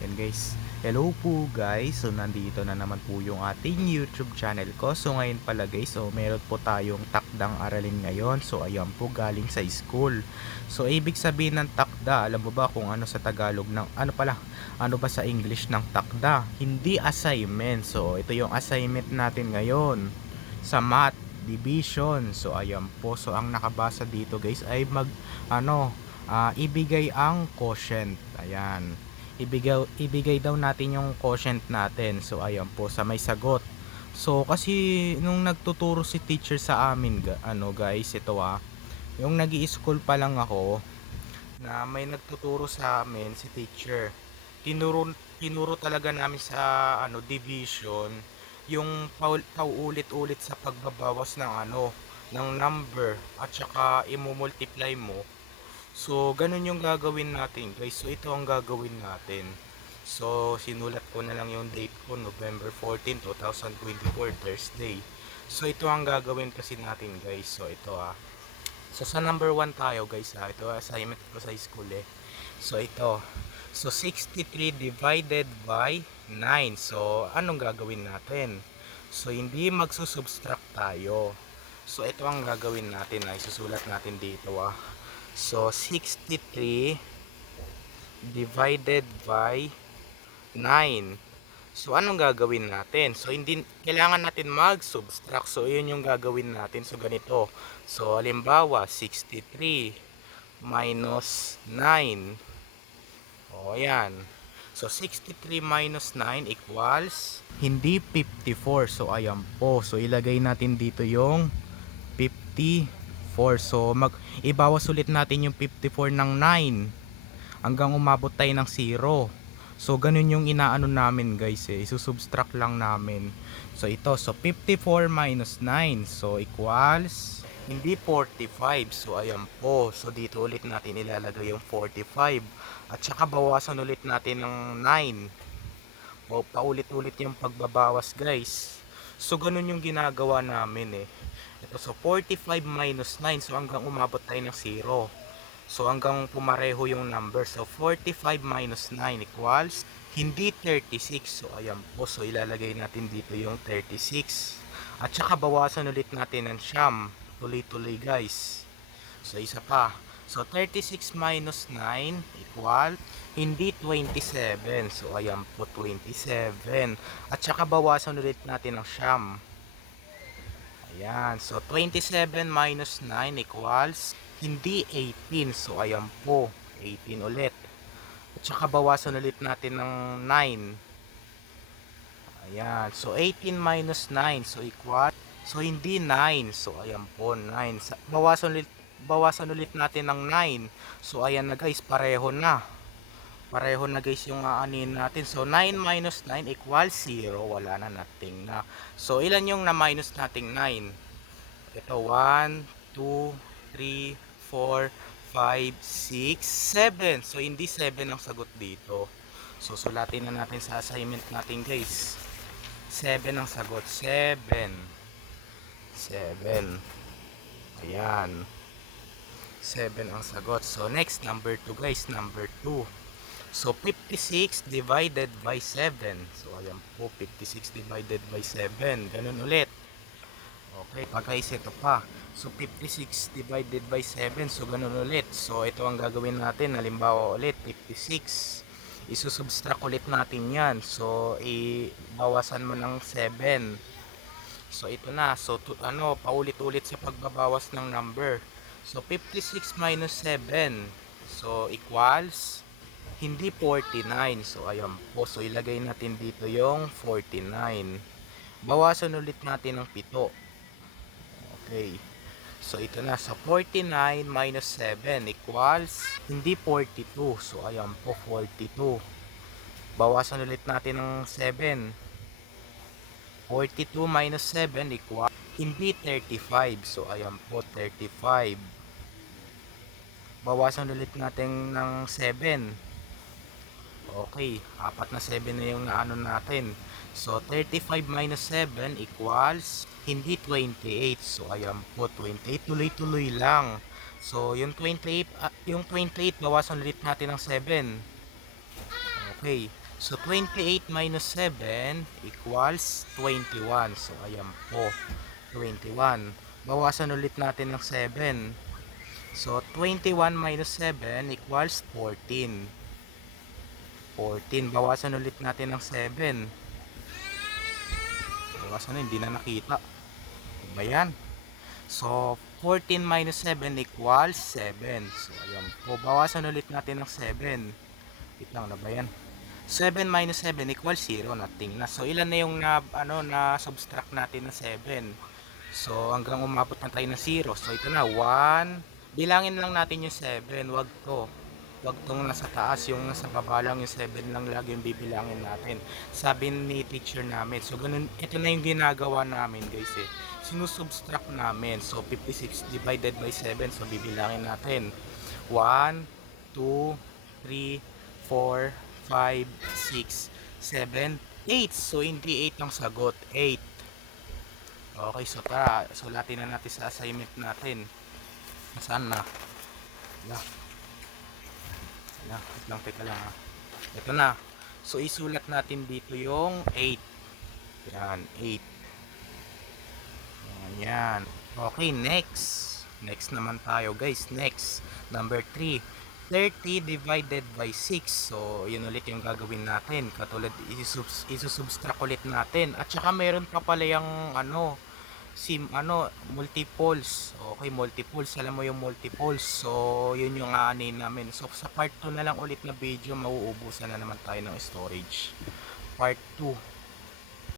Yan guys. Hello po guys. So nandito na naman po yung ating YouTube channel ko. So ngayon pala guys, so meron po tayong takdang aralin ngayon. So ayan po galing sa school. So ibig sabihin ng takda, alam mo ba kung ano sa Tagalog ng ano pala? Ano ba sa English ng takda? Hindi assignment. So ito yung assignment natin ngayon sa math division. So ayan po. So ang nakabasa dito guys ay mag ano ah, ibigay ang quotient. Ayan ibigay, ibigay daw natin yung quotient natin. So, ayan po, sa may sagot. So, kasi nung nagtuturo si teacher sa amin, ano guys, ito ah, yung nag school pa lang ako, na may nagtuturo sa amin si teacher. Tinuro, tinuro talaga namin sa ano division yung paul- paulit-ulit sa pagbabawas ng ano ng number at saka imumultiply mo So, ganun yung gagawin natin guys. So, ito ang gagawin natin. So, sinulat ko na lang yung date ko, November 14, 2024, Thursday. So, ito ang gagawin kasi natin guys. So, ito ah. So, sa number 1 tayo guys ah. Ito assignment ko sa school eh. So, ito. So, 63 divided by 9. So, anong gagawin natin? So, hindi magsusubtract tayo. So, ito ang gagawin natin ay susulat natin dito ah. So, 63 divided by 9. So, anong gagawin natin? So, hindi, kailangan natin mag-subtract. So, yun yung gagawin natin. So, ganito. So, halimbawa, 63 minus 9. O, ayan. So, 63 minus 9 equals hindi 54. So, ayan po. So, ilagay natin dito yung 54. So, mag ibawas ulit natin yung 54 ng 9 hanggang umabot tayo ng 0. So, ganun yung inaano namin guys eh. Isusubtract lang namin. So, ito. So, 54 minus 9. So, equals hindi 45. So, ayan po. So, dito ulit natin ilalagay yung 45. At saka bawasan ulit natin ng 9. O, paulit-ulit yung pagbabawas guys. So, ganun yung ginagawa namin eh. Ito, so 45 minus 9. So hanggang umabot tayo ng 0. So hanggang pumareho yung number. So 45 minus 9 equals hindi 36. So ayan po. So ilalagay natin dito yung 36. At saka bawasan ulit natin ng siyam. Tuloy-tuloy guys. So isa pa. So 36 minus 9 equal hindi 27. So ayan po 27. At saka bawasan ulit natin ng siyam. Ayan. So, 27 minus 9 equals hindi 18. So, ayan po. 18 ulit. At saka bawasan ulit natin ng 9. Ayan. So, 18 minus 9. So, equal. So, hindi 9. So, ayan po. 9. Sa- Bawasan ulit, bawasan ulit natin ng 9. So, ayan na guys. Pareho na. Pareho na guys yung aanin natin. So, 9 minus 9 equals 0. Wala na nothing na. So, ilan yung na minus nating 9? Ito, 1, 2, 3, 4, 5, 6, 7. So, hindi 7 ang sagot dito. So, sulatin na natin sa assignment natin guys. 7 ang sagot. 7. 7. Ayan. 7 ang sagot. So, next, number 2 guys. Number 2. So, 56 divided by 7. So, ayan po, 56 divided by 7. Ganun ulit. Okay, pagkais ito pa. So, 56 divided by 7. So, ganun ulit. So, ito ang gagawin natin. Halimbawa ulit, 56. Isusubtract ulit natin yan. So, ibawasan mo ng 7. So, ito na. So, tu- ano, paulit-ulit sa pagbabawas ng number. So, 56 minus 7. So, equals hindi 49. So, ayan po. So, ilagay natin dito yung 49. Bawasan ulit natin ng 7. Okay. So, ito na. So, 49 minus 7 equals hindi 42. So, ayan po, 42. Bawasan ulit natin ng 7. 42 minus 7 equals hindi 35. So, ayan po, 35. Bawasan ulit natin ng 7. Okay, apat na 7 na yung naano natin. So, 35 minus 7 equals hindi 28. So, ayan po, 28. Tuloy-tuloy lang. So, yung 28, ah, yung 28, bawasan ulit natin ng 7. Okay. So, 28 minus 7 equals 21. So, ayan po. 21. Bawasan ulit natin ng 7. So, 21 minus 7 equals 14. 14. Bawasan ulit natin ng 7. Bawasan na, hindi na nakita. Ano ba yan? So, 14 minus 7 equals 7. So, ayan po. Bawasan ulit natin ng 7. Wait lang, ano ba yan? 7 minus 7 equals 0. Nothing na. So, ilan na yung na, ano, na subtract natin ng 7? So, hanggang umabot na tayo ng 0. So, ito na. 1. Bilangin lang natin yung 7. Wag to. Wag tong nasa taas. Yung nasa baba lang yung 7 lang lagi yung bibilangin natin. Sabi ni teacher namin. So, ganun. Ito na yung ginagawa namin guys eh. Sinusubtract namin. So, 56 divided by 7. So, bibilangin natin. 1, 2, 3, 4, 5, 6, 7, 8. So, hindi 8 ang sagot. 8. Okay, so tara. Sulatin na natin sa assignment natin. Nasaan na? Wala. Wala. Wait lang, teka lang ha. Ito na. So, isulat natin dito yung 8. Yan, 8. Yan. Okay, next. Next naman tayo, guys. Next. Number 3. 30 divided by 6. So, yun ulit yung gagawin natin. Katulad, isusubs- isusubtract ulit natin. At saka mayroon pa pala yung ano, sim, ano, multiples. Okay, multiples. Alam mo yung multiples. So, yun yung aanin namin. So, sa part 2 na lang ulit na video, mauubusan na naman tayo ng storage. Part 2.